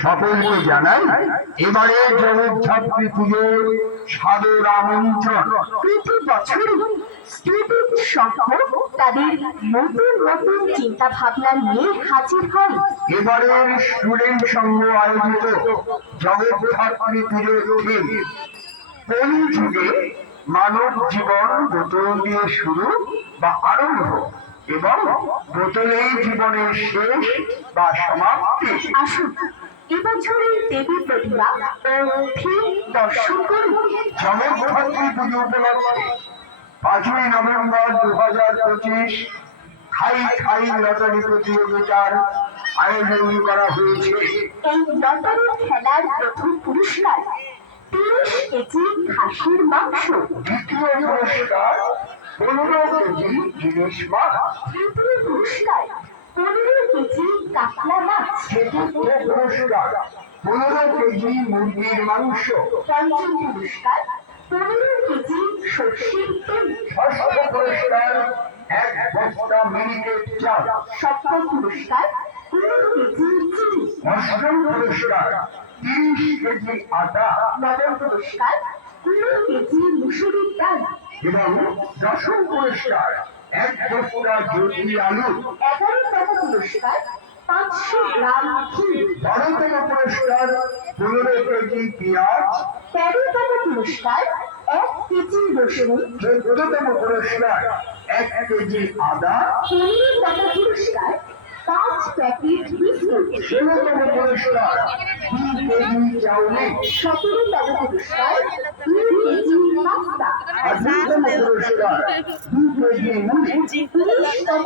সকলকে জানাই এবারে জগদ্ধাত্রী পুজোর সাদর আমন্ত্রণ। প্রতি বছর স্টুডেন্ট সংঘ তাদের নতুন নতুন চিন্তা ভাবনা নিয়ে হাজির হয়। এবারের স্টুডেন্ট সংঘ আয়োজিত জগদ্ধাত্রী পুজোর থিম কলি যুগে মানব জীবন বোতল দিয়ে শুরু বা আরম্ভ এবং বোতলেই জীবনের শেষ বা সমাপ্তি। আসুন এবছরের দেবী প্রতিমা ও থিম দর্শন করুন। জগদ্ধাত্রী পুজো উপলক্ষে 5ই নভেম্বর 2025 খাই খাই লটারি প্রতিযোগিতার আয়োজন করা হয়েছে। এই লটারি খেলার প্রথম পুরস্কার 30 কেজি খাসির মাংস, দ্বিতীয় পুরস্কার 15 কেজি ইলিশ মাছ, তৃতীয় পুরস্কার 15 কেজি কাতলা মাছ, চতুর্থ পুরস্কার 15 কেজি মুরগির মাংস, পঞ্চম পুরস্কার 15 কেজি সর্ষের তেল, ষষ্ঠ পুরস্কার 1 বস্তা মিনিকেট চাল, সপ্তম পুরস্কার 15 কেজি চিনি, অষ্টম পুরস্কার 30 কেজি আটা, নবম পুরস্কার 15 কেজি মুসুরির ডাল, এবং দশম পুরস্কার 1 বস্তা জ্যোতি আলু, 11তম পুরস্কার 500 গ্রাম ঘি, 12তম পুরস্কার 15 কেজি পেঁয়াজ, 13তম পুরস্কার 1 কেজি রসুন, 14তম পুরস্কার 1 কেজি আদা, 15তম পুরস্কার 5 প্যাকেট বিস্কুট, 16তম পুরস্কার 2 কেজি চাউমিন, 17তম পুরস্কার 2 কেজি পাস্তা, 18তম পুরস্কার 2 কেজি মুড়ি, 19তম পুরস্কার